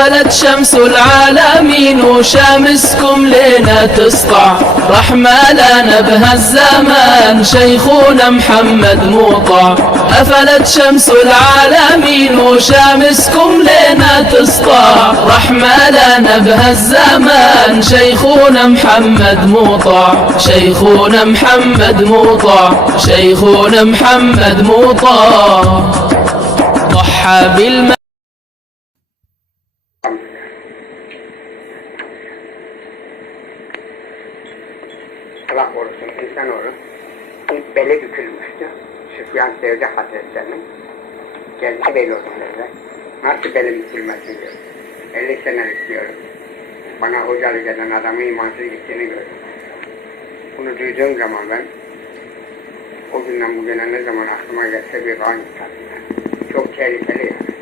أفلت شمس العالمين وشمسكم لنا تسطع رحمة لنا بها الزمان شيخنا محمد مطاع أفلت شمس العالمين وشمسكم لنا تسطع رحمة لنا بها الزمان شيخنا محمد مطاع شيخنا محمد مطاع شيخنا محمد مطاع ضحى بالم Allah korusun insanoğlu ilk bele bükülmüştü. Süfyan Sevdi Hazretleri'nin kendisi dediler. Nasıl bele bükülmesin diyor. 50 senelik diyorum. Bana hocalık eden adamın imansız gittiğini gördüm. Bunu duyduğum zaman ben o günden bugüne ne zaman aklıma gelse bir tutarım yani. Çok tehlikeli yani.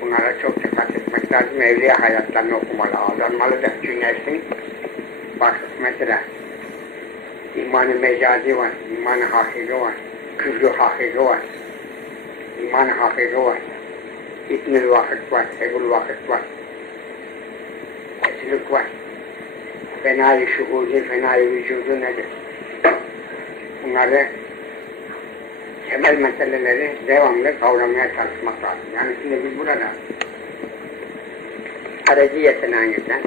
Bunlara çok dikkat etmek lazım. Evliya hayatlarını okumalı, aldanmalı da cümlesin. Bak mesela İmanı mecazi var, imanı hakiki var, küfrü hakiki var, imanı hakiki var, İbnül vakit var, Ebul vakit var, Kötülük var, fenayı şuhudu, fenayı vücudu nedir? Bunları temel meseleleri devamlı kavramaya çalışmak lazım. Yani şimdi biz burada aracı yeteneğinden,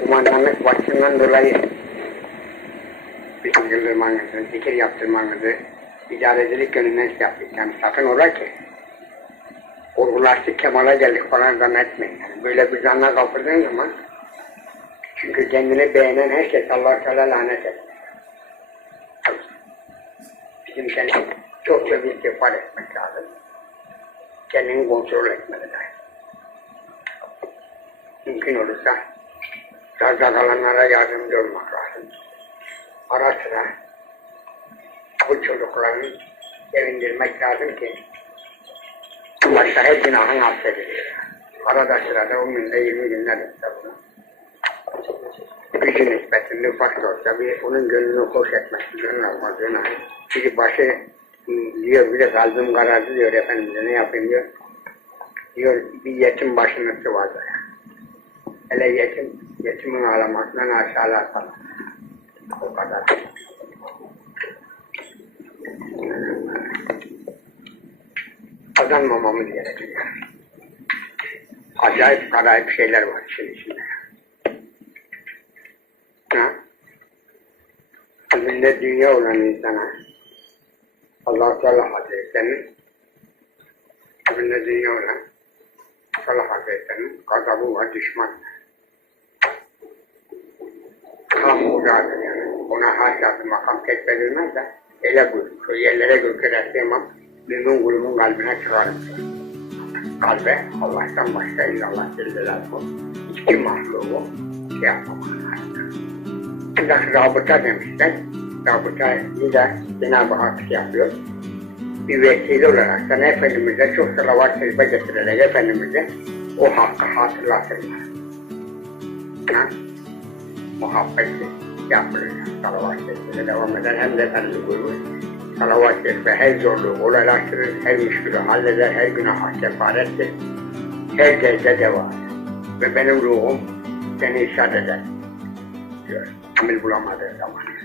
kumandanlık vasfından dolayı bizim yıldırmanızı, zikir yaptırmanızı, idarecilik yönünden şey yaptık. Yani sakın ola ki, olgulaştık, kemala geldik falan zannetmeyin. Yani böyle bir zanna kapıldığın zaman, çünkü kendini beğenen herkes Allah Teala lanet eder. Bizim kendi çok çok istiğfar etmek lazım. Kendini kontrol etmeli lazım. Mümkün olursa, darda kalanlara yardımcı olmak lazım ara sıra bu çocuklarını sevindirmek lazım ki başta her günahın affedilir. Arada sırada 10 günde 20 günler etse bunu. Gücü nispetinde ufak da olsa bir onun gönlünü hoş etmek, gönlü olmadığına. Çünkü başı diyor bir de kalbim karardı diyor Efendimiz'e ne yapayım diyor. Diyor bir yetim başının sıvazı. Hele yetim, yetimin ağlamasından aşağılar falan. O kadar. Kazanmamamız gerekiyor. Acayip garayip şeyler var işin içinde. Ha? Kalbinde dünya olan insana Allah Teala Hazretleri'nin kalbinde dünya olan Allah Hazretleri'nin gazabı var, düşman. Tam ocağı yani. Ona haşa bir makam tek verilmez de ele buyurmuş. O yerlere gökere sığmam. Mümin kulumun kalbine çıkarım. Kalbe Allah'tan başka illallah bu. Hiçbir mahluğu şey yapmamak. Ancak rabıta demişler. Rabıta yine Cenab-ı Hak şey yapıyor. Bir vesile olarak sana Efendimiz'e çok salavat şerife getirerek Efendimiz'e o hakkı hatırlatırlar. Ha? muhabbeti yapılır. Salavat şerifine devam eder. Hem de Efendimiz buyurur. Salavat şerife her zorluğu kolaylaştırır, her müşkülü halleder, her günaha kefarettir. Her derse deva Ve benim ruhum seni irşad eder. Diyor. Amil bulamadığı zaman.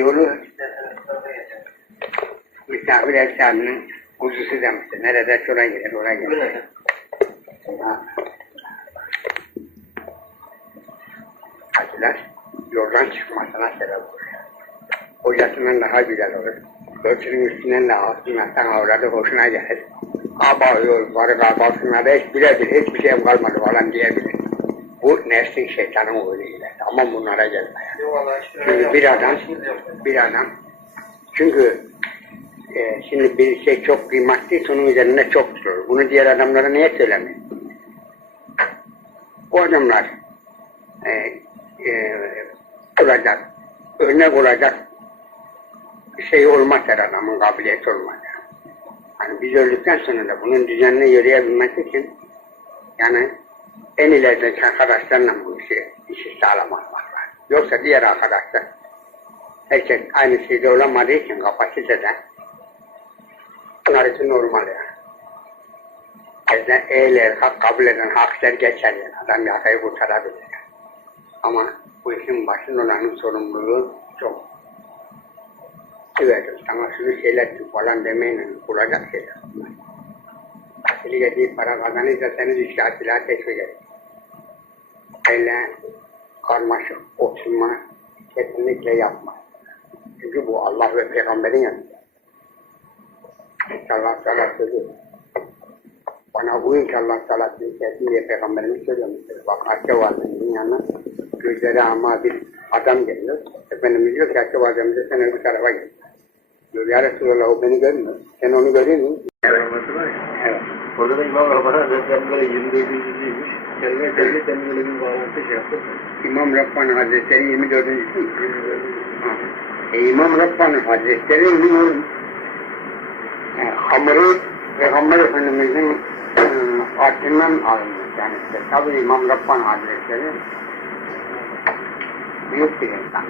Olur. Misafir sahibinin kuzusu demişti. Nerede şuraya gider, oraya gider. Ha. Hacılar yoldan çıkmasına sebep olur. Hocasından daha güzel olur. Ölçünün üstünden de altından avradı hoşuna gelir. Aba yol var, aba şunlarda hiç bilebilir, hiçbir şey kalmadı falan diyebilir. Bu nefsin şeytanın oyunuyla. Ama bunlara gelme. Çünkü bir adam, bir adam, çünkü e, şimdi bir şey çok kıymetli, onun üzerine çok durur. Bunu diğer adamlara niye söylemiyor? O adamlar e, e, olacak, örnek olacak şey olmaz her adamın kabiliyeti olmaz. Hani biz öldükten sonra da bunun düzenli yürüyebilmesi için Yani en ilerideki arkadaşlarla bu işi, işi sağlam almak var. Yoksa diğer arkadaşlar herkes aynı şeyde olamadığı için kapasitede bunlar için normal yani. Bizden eğilir, hak kabul eden haklar geçer yani. Adam yakayı kurtarabilir. Ama bu işin başında olanın sorumluluğu çok. Evet, sana şunu şeyler falan demeyin, olacak şeyler. Asili dediği para kazanırsa seni düşkatıyla teşvik eder. Öyle karmaşık oturma kesinlikle yapma. Çünkü bu Allah ve Peygamberin yanında. Allah Teala söylüyor. Bana uyun ki Allah Teala size diye Peygamberimiz söylemiştir. Bak Hacca Validemizin yanına gözleri ama bir adam geliyor. Efendimiz diyor ki Hacca Validemiz'e sen öbür tarafa git. Diyor ya Resulallah o beni görmüyor. Sen onu görüyor musun? Evet. Evet. Orada da İmam Rabbani Hazretleri böyle 24. yüzyılmış. Kelime kelime senin öyle bir bağlantı şey yaptı. İmam Rabbani Hazretleri 24. değil mi? E, İmam Rabbani Hazretleri bilmiyorum. E, hamuru Peygamber Efendimizin e, artıından alınmış. Yani işte tabi İmam Rabbani Hazretleri büyük bir insan.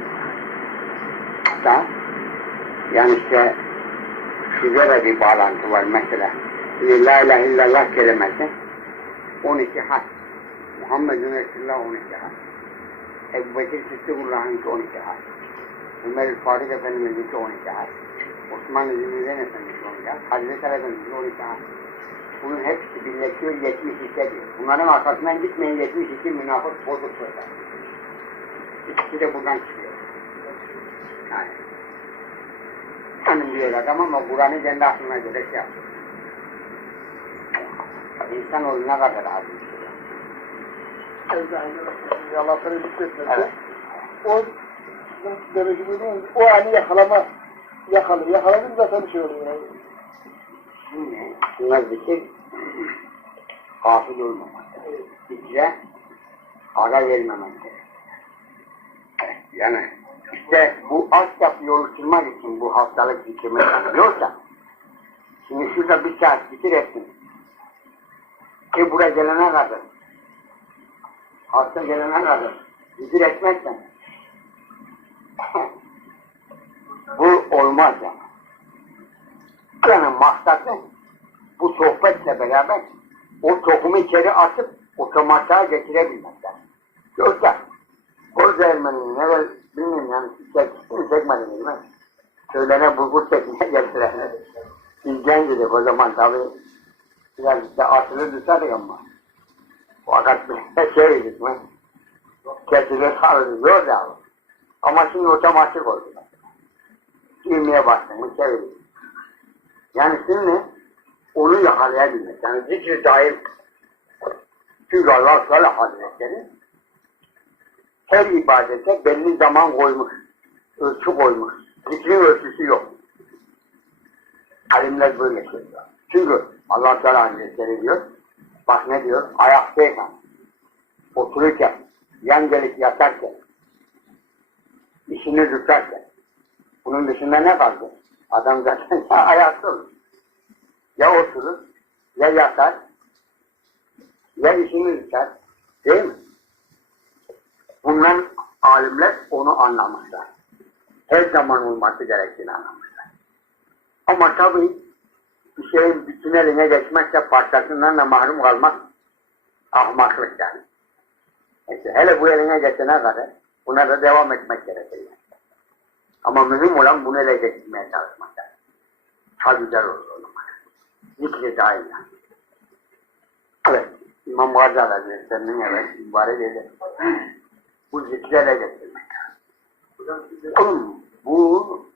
Hatta yani işte şurada da bir bağlantı var mesela. Şimdi La ilahe illallah kelimesi 12 harf. Muhammedun Resulullah 12 harf. Ebu Bekir Sıddıkullah'ınki 12 harf. Ömer Faruk Efendimiz'inki 12 harf. Osman Zülüzen Efendimiz'in 12 harf. Hazreti Efendimiz'in 12 harf. Bunun hepsi birleşiyor 72'dir. Bunların arkasından gitmeyin 72 münafık bozuk söyler. İkisi de buradan çıkıyor. Yani. Hanım diyor adam ama Kur'an'ı kendi aklına göre şey yapıyor. İnsanoğlu ne kadar aziz. Allah seni lütfetmesin. Evet. O ki o anı yakalama yakalı. Yakaladın zaten şey oluyor. Yani. Şimdi şuna zikir gafil olmamak. Zikre ara vermemek. Evet, Yani işte bu altyapı oluşturmak için bu haftalık zikrimi yapıyorsa şimdi şurada bir saat zikir etsin. Ki buraya gelene kadar hasta gelene kadar zikir etmezsen bu olmaz yani. Yani maksatı bu sohbetle beraber o tohumu içeri atıp otomatiğe getirebilmekler. Yoksa Koz Ermeni'nin evvel bilmiyorum yani çekti mi çekmedi mi bilmem. Söylene bulgur çekmeye getirenler. Biz genciydik o zaman tabi biraz işte atılır düşerdik ama. Fakat şeydik mi? Kesilir sarılır zor da Ama şimdi otomatik oldu. Girmeye başlamış çeviriyor. Yani şimdi onu yakalayabilmek. Yani zikri dair çünkü Allah Teala Hazretleri her ibadete belli zaman koymuş. Ölçü koymuş. Zikrin ölçüsü yok. Alimler böyle söylüyor. Çünkü Allah Teala Hazretleri diyor, bak ne diyor, ayaktayken, otururken, yan gelip yatarken, işini tutarken, bunun dışında ne kaldı? Adam zaten ya ayakta olur. Ya oturur, ya yatar, ya işini tutar. Değil mi? Bundan alimler onu anlamışlar. Her zaman olması gerektiğini anlamışlar. Ama tabii bir şeyin bütün eline geçmezse parçasından da mahrum kalmak ahmaklık yani. İşte hele bu eline geçene kadar buna da devam etmek gerekir. Ama mühim olan bunu ele geçirmeye çalışmak. yani. Ha güzel olur o zaman. Zikri daim yani. Evet. İmam Gazali Hazretleri'nin evet mübarek dedi. Bu zikri ele getirmek. Oğlum bu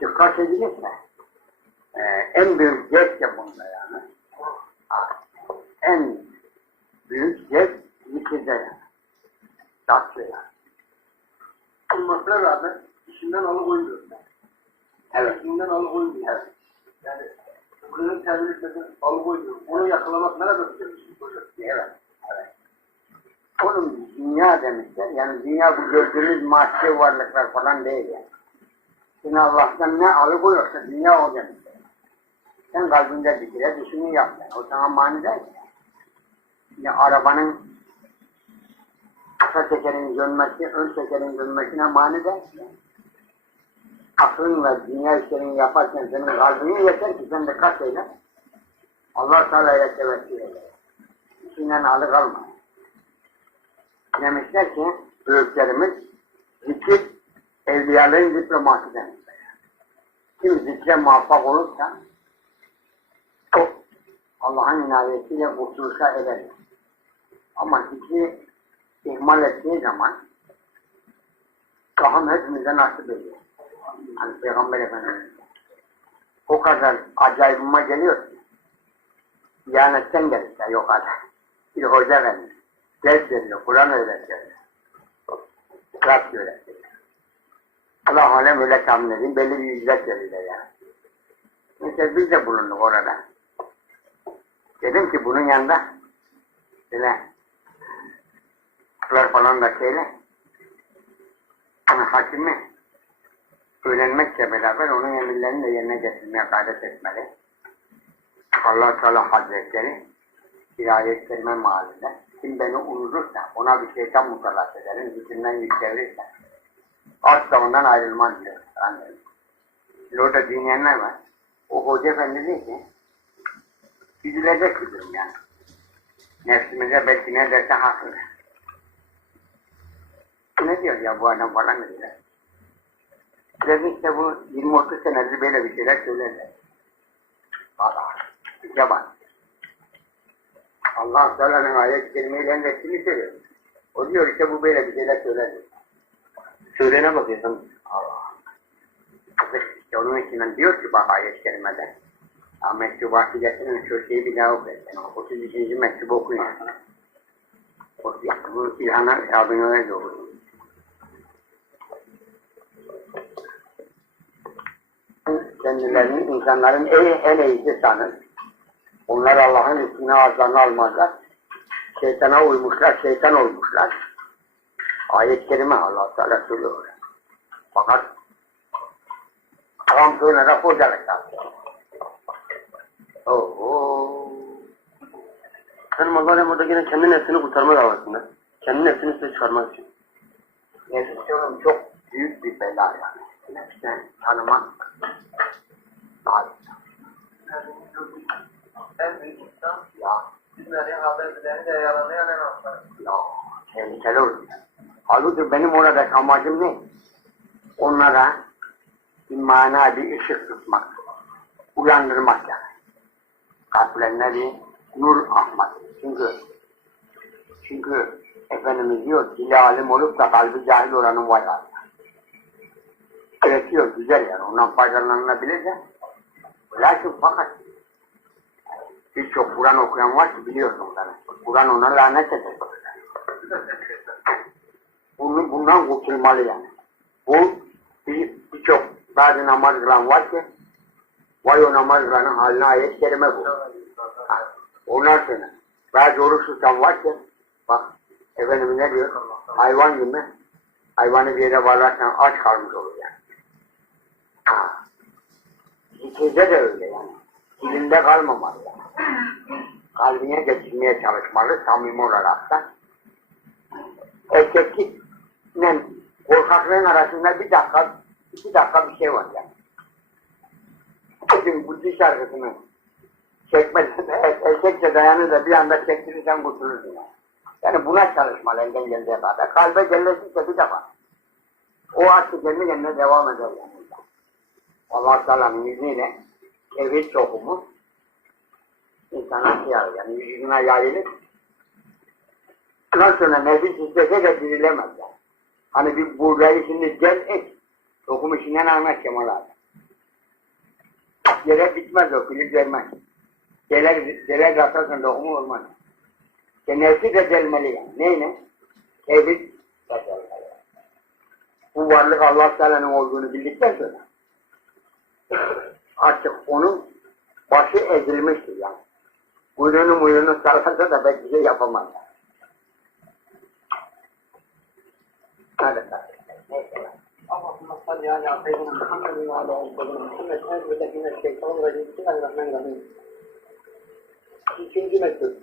dikkat edilirse e, en büyük zevk de bunda yani. En büyük zevk zikirde yani. Tatlı yani. Olmasına rağmen işinden alıkoymuyor. Evet. İşinden alıkoymuyor. Evet. Yani fıkhının terbiyetlerinden alıkoymuyor. Onu yakalamak ne kadar güzel bir şey hocam. Evet. evet. Oğlum dünya demişler. Yani dünya bu gördüğümüz maddi varlıklar falan değil yani. Şimdi Allah'tan ne alıkoyuyorsa dünya o demişler. Sen kalbinde bir kere düşünü yap yani. O sana mani değil. Arabanın arka tekerin dönmesi, ön tekerin dönmesine mani de aklınla dünya işlerini yaparken senin kalbini yeter ki sen de kat eyle. Allah Teala'ya tevekkül eyle. İçinden alı kalma. Demişler ki büyüklerimiz zikir evliyalığın diplomasidir. Kim zikre muvaffak olursa Allah'ın inayetiyle kurtuluşa erer. Ama zikri ihmal ettiği zaman Rahim hepimize nasip ediyor. Hani Peygamber Efendimiz o kadar acayibime geliyor ki Diyanetten gelirse yok adam. Bir hoca verir. Ders veriyor, Kur'an öğretiyor. Kıraat öğretiyor. Allah alem öyle tahmin edin, belli bir ücret verirler yani. Neyse biz de bulunduk orada. Dedim ki bunun yanında böyle kılar falan da şeyle hakimi öğrenmekle beraber onun emirlerini de yerine getirmeye gayret etmeli. allah Teala Hazretleri bir ayet mahallinde kim beni unutursa ona bir şeytan musallat ederim, zikrinden yüz çevirirse asla ondan ayrılmaz diyor. Anladın. Şimdi orada dinleyenler var. O hoca efendi diyor ki üzülecek bir durum yani. Nefsimize belki ne derse haklı. Ne diyor ya bu adam falan ne diyor. Dedi işte bu 20-30 senedir böyle bir şeyler söylerler. Allah. Yaban. Allah Teala'nın ayet kelimeyle emrettiğini söylüyor. O diyor işte bu böyle bir şeyler söylerler. Söyleyene bakıyorsun. Allah. İşte onun için diyor ki bak ayet kerimede. Ya mektubatı getirin şu şeyi bir daha oku. Yani 32. mektubu okuyun. O, bu İlhan'a abine öyle doğru. Kendilerini insanların en, en iyisi sanır. Onlar Allah'ın ismini ağızlarına almazlar. Şeytana uymuşlar, şeytan olmuşlar. Ayet-i kerime Allah Teala söylüyor. Fakat Adam sonra da hocalık yaptı. Sen Mazalem orada yine kendi nefsini kurtarma davasında. Kendi nefsini üstüne çıkarmak için. Nefisyorum çok büyük bir bela yani. Nefisten tanımak lazım. En büyük insan Ya, bilmediğin haberlerini de yalanayan en aslan. ya, tehlikeli olur. Halbuki benim orada amacım ne? Onlara bir mana, bir ışık tutmak. Uyandırmak yani. Kalplerine bir nur ahmak. Çünkü çünkü Efendimiz diyor, dili alim olup da kalbi cahil olanın vay haline. Üretiyor, güzel yani. Ondan faydalanılabilir de. Lakin fakat birçok Kur'an okuyan var ki biliyor onları. Kur'an ona lanet eder. Bunu, bundan kurtulmalı yani. Bu bir- birçok bazı namaz kılan var ki vay o namaz kılanın haline ayet kerime bu. Ha, Ondan sonra bazı oruç tutan var ki bak efendim ne diyor? Hayvan gibi hayvanı bir yere bağlarsan aç kalmış olur yani. Ha. Zikirde de öyle yani. Dilinde kalmamalı yani. Kalbine geçirmeye çalışmalı samimi olarak da. Erkeklikle korkaklığın arasında bir dakika, iki dakika bir şey var yani. Bugün bu şarkısını çekmeden er- erkekçe dayanır da bir anda çektirirsen kurtulursun yani. Yani buna çalışmalı elden geldiği kadar. Kalbe gelirse bir defa. O artık kendi kendine devam eder yani. Allah Teala'nın izniyle tevhid tohumu insana yayılır. Yani vücuduna yayılır. Ondan sonra nefis istese de dirilemez yani. Hani bir burayı şimdi gel et. Tohum işinden anlar Kemal abi. Yere bitmez o, külük vermez. Geler, geler atarsan tohumu olmaz. İşte nefsi de delmeli yani. Neyle? Tevhid de delmeli. Bu varlık Allah Teala'nın olduğunu bildikten sonra artık onun başı ezilmiştir yani. Kuyruğunu muyruğunu sallarsa da belki şey yapamaz. Hadi Neyse. اللهم صل على سيدنا محمد وعلى ال سيدنا محمد أعوذ بالله من الشيطان الرجيم بسم الله الرحمن الرحيم İkinci mektup.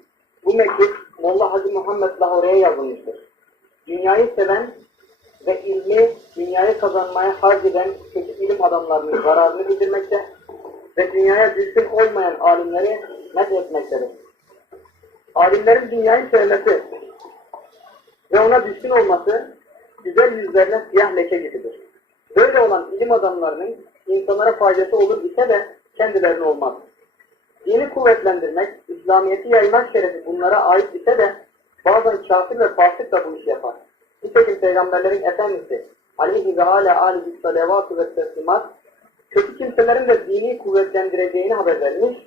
Bu mektup Molla Hacı Muhammed Lahore'ye yazılmıştır. Dünyayı seven ve ilmi dünyayı kazanmaya harc eden kötü ilim adamlarının zararını bildirmekte ve dünyaya düşkün olmayan alimleri etmektedir. Alimlerin dünyayı sevmesi ve ona düşkün olması güzel yüzlerine siyah leke gibidir. Böyle olan ilim adamlarının insanlara faydası olur ise de kendilerine olmaz. Dini kuvvetlendirmek, İslamiyet'i yaymak şerefi bunlara ait ise de bazen kafir ve fasık da bu işi yapar. Nitekim peygamberlerin efendisi aleyhi ve ala alihi salavatü ve teslimat kötü kimselerin de dini kuvvetlendireceğini haber vermiş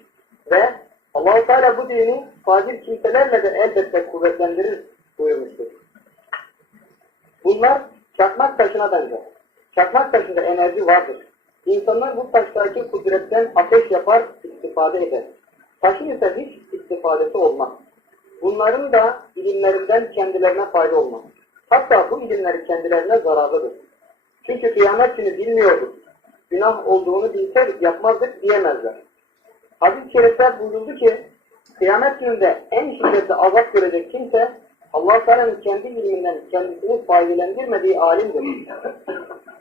ve allah Teala bu dini facir kimselerle de elbette kuvvetlendirir buyurmuştur. Bunlar çakmak taşına benzer. Çakmak taşında enerji vardır. İnsanlar bu taştaki kudretten ateş yapar, istifade eder. Taşın ise hiç istifadesi olmaz. Bunların da ilimlerinden kendilerine fayda olmaz. Hatta bu ilimleri kendilerine zararlıdır. Çünkü kıyamet günü bilmiyorduk. Günah olduğunu bilseydik yapmazdık diyemezler. Hadis-i şerifler buyuruldu ki, kıyamet gününde en şiddetli azap görecek kimse, allah Teala'nın kendi ilminden kendisini faydelendirmediği alimdir.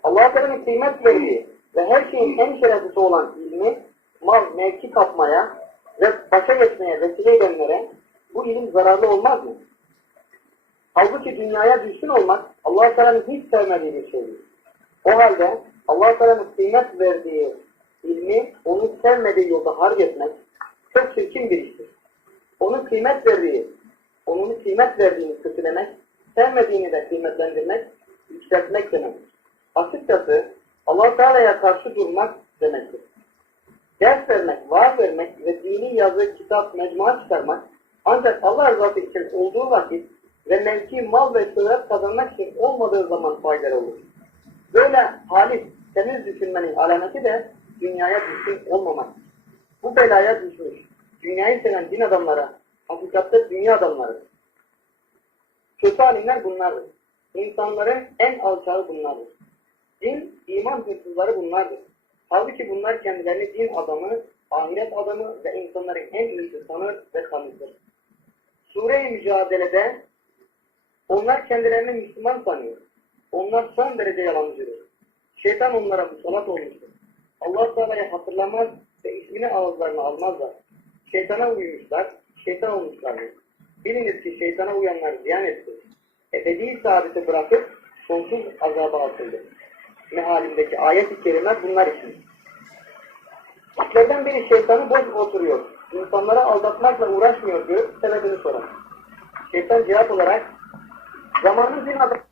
allah Teala'nın kıymet verdiği ve her şeyin en şereflisi olan ilmi, mal, mevki kapmaya ve başa geçmeye vesile edenlere bu ilim zararlı olmaz mı? Halbuki dünyaya düşkün olmak allah Teala'nın hiç sevmediği bir şeydir. O halde allah Teala'nın kıymet verdiği ilmi onu sevmediği yolda harc etmek çok çirkin bir iştir. Onun kıymet verdiği, onun kıymet verdiğini kötülemek, sevmediğini de kıymetlendirmek, yükseltmek demektir. Açıkçası allah Teala'ya karşı durmak demektir. Ders vermek, vaaz vermek ve dini yazı, kitap, mecmua çıkarmak ancak Allah rızası için olduğu vakit ve mevki, mal ve şöhret kazanmak için olmadığı zaman faydalı olur. Böyle halis, temiz düşünmenin alameti de dünyaya düşkün olmamak. Bu belaya düşmüş, dünyayı seven din adamlara, hakikatte dünya adamları. Kötü alimler bunlardır. İnsanların en alçağı bunlardır. Din, iman hırsızları bunlardır. Halbuki bunlar kendilerini din adamı, ahiret adamı ve insanların en iyisi sanır ve tanıtır. Sure-i Mücadele'de onlar kendilerini Müslüman sanıyor. Onlar son derece yalancıdır. Şeytan onlara musallat olmuştur. Allah Teala'yı hatırlamaz ve ismini ağızlarına almazlar. Şeytana uymuşlar, şeytan olmuşlardır. Biliniz ki şeytana uyanlar ziyan etti. Ebedi saadeti bırakıp sonsuz azaba atıldı. Mehalindeki ayet-i kerimeler bunlar için. İşlerden biri şeytanı boş oturuyor. İnsanları aldatmakla uğraşmıyor diyor. Sebebini sorar. Şeytan cevap olarak zamanın din adamı